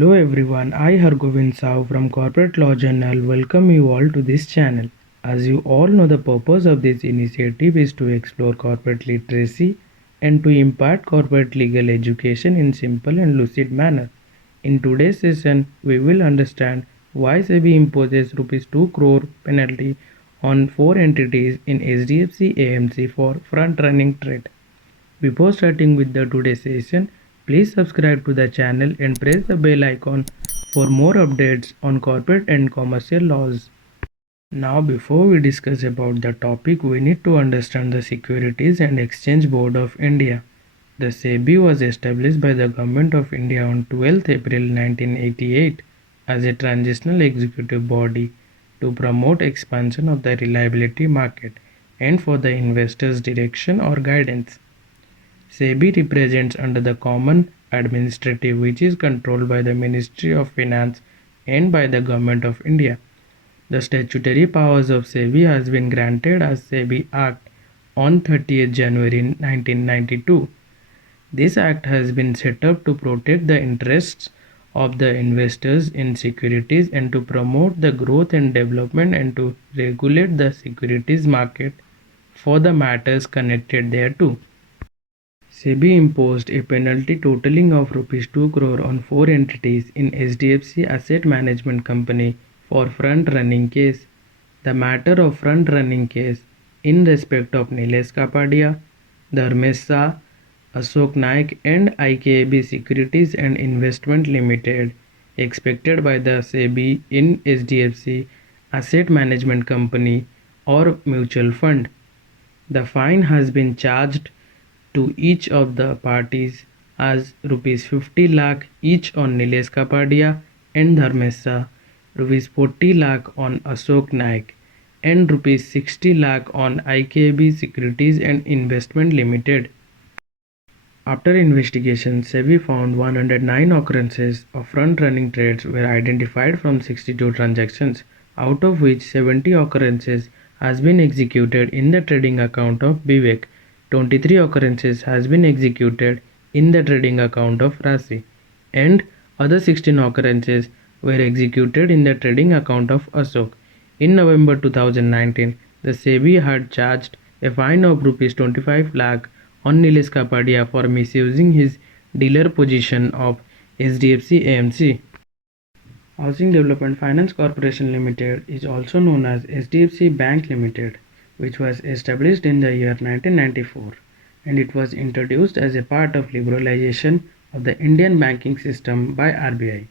Hello everyone, I Hargovind Sao from Corporate Law Journal welcome you all to this channel. As you all know, the purpose of this initiative is to explore corporate literacy and to impart corporate legal education in simple and lucid manner. In today's session, we will understand why SEBI imposes Rs 2 crore penalty on 4 entities in HDFC AMC for front-running trade. Before starting with the today's session, please subscribe to the channel and press the bell icon for more updates on corporate and commercial laws. Now before we discuss about the topic, we need to understand the Securities and Exchange Board of India. The SEBI was established by the Government of India on 12th April 1988 as a transitional executive body to promote expansion of the reliability market and for the investors' direction or guidance. SEBI represents under the Common Administrative, which is controlled by the Ministry of Finance and by the Government of India. The statutory powers of SEBI has been granted as SEBI Act on 30th January 1992. This act has been set up to protect the interests of the investors in securities and to promote the growth and development and to regulate the securities market for the matters connected thereto. SEBI imposed a penalty totaling of Rs 2 crore on 4 entities in HDFC Asset Management Company for front-running case. The matter of front-running case in respect of Nilesh Kapadia, Dharmesh Shah, Ashok Naik and IKAB Securities and Investment Limited expected by the SEBI in HDFC Asset Management Company or mutual fund. The fine has been charged to each of the parties as Rs 50 lakh each on Nilesh Kapadia and Dharmesh Shah, Rs 40 lakh on Ashok Naik and Rs 60 lakh on IKB Securities and Investment Limited. After investigation, SEBI found 109 occurrences of front-running trades were identified from 62 transactions, out of which 70 occurrences has been executed in the trading account of Vivek. 23 occurrences has been executed in the trading account of Rasi, and other 16 occurrences were executed in the trading account of Ashok. In November 2019, the SEBI had charged a fine of Rs 25 lakh on Nilesh Kapadia for misusing his dealer position of HDFC AMC. Housing Development Finance Corporation Limited is also known as HDFC Bank Limited, which was established in the year 1994, and it was introduced as a part of liberalization of the Indian banking system by RBI.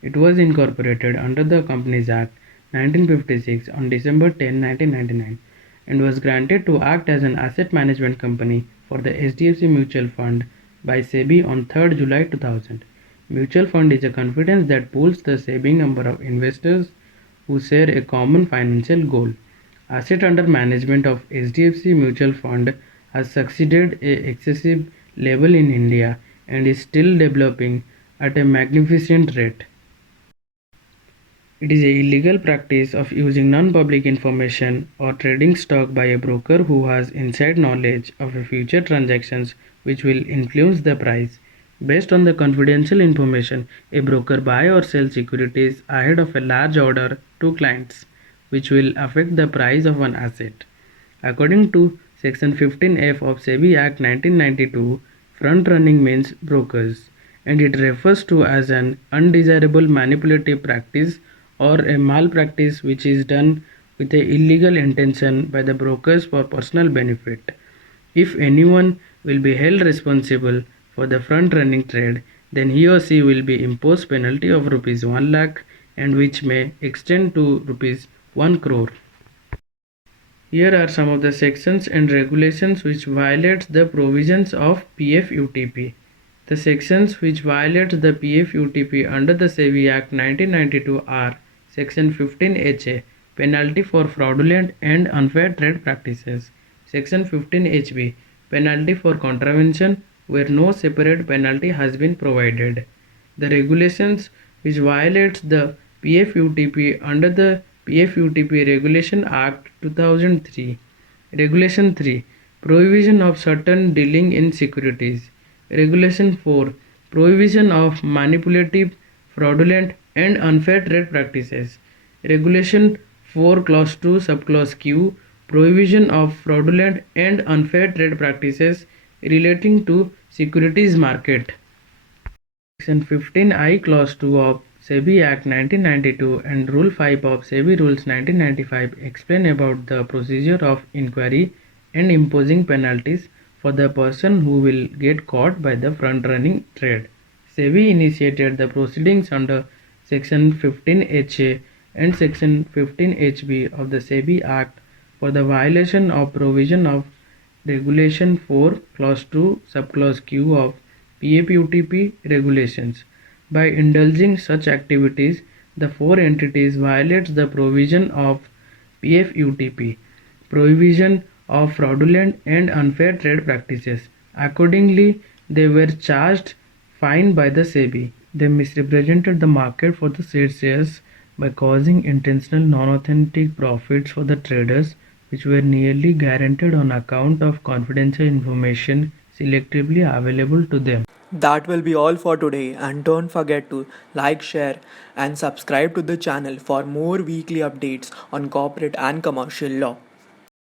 It was incorporated under the Companies Act 1956 on December 10, 1999, and was granted to act as an asset management company for the HDFC Mutual Fund by SEBI on 3rd July 2000. Mutual fund is a confidence that pools the saving number of investors who share a common financial goal. Asset under management of HDFC Mutual Fund has succeeded a excessive level in India and is still developing at a magnificent rate. It is an illegal practice of using non-public information or trading stock by a broker who has inside knowledge of a future transactions which will influence the price. Based on the confidential information, a broker buy or sell securities ahead of a large order to clients, which will affect the price of an asset. According to Section 15F of SEBI Act 1992, front-running means brokers, and it refers to as an undesirable manipulative practice or a malpractice which is done with an illegal intention by the brokers for personal benefit. If anyone will be held responsible for the front-running trade, then he or she will be imposed penalty of Rs 1 lakh and which may extend to Rs 1 crore. Here are some of the sections and regulations which violate the provisions of PFUTP. The sections which violate the PFUTP under the SEBI Act 1992 are Section 15HA, penalty for fraudulent and unfair trade practices. Section 15HB, penalty for contravention where no separate penalty has been provided. The regulations which violate the PFUTP under the PFUTP Regulation Act 2003. Regulation 3. Prohibition of certain dealing in securities. Regulation 4. Prohibition of manipulative fraudulent and unfair trade practices. Regulation 4 Clause 2 Subclause Q, prohibition of fraudulent and unfair trade practices relating to securities market. Section 15I Clause 2 of SEBI Act 1992 and Rule 5 of SEBI Rules 1995 explain about the procedure of inquiry and imposing penalties for the person who will get caught by the front-running trade. SEBI initiated the proceedings under Section 15HA and Section 15HB of the SEBI Act for the violation of provision of Regulation 4 Clause 2 Subclause Q of PAPUTP regulations. By indulging such activities, the four entities violates the provision of PFUTP, prohibition of fraudulent and unfair trade practices. Accordingly, they were charged fine by the SEBI. They misrepresented the market for the said shares by causing intentional non-authentic profits for the traders, which were nearly guaranteed on account of confidential information selectively available to them. That will be all for today, and don't forget to like, share, and subscribe to the channel for more weekly updates on corporate and commercial law.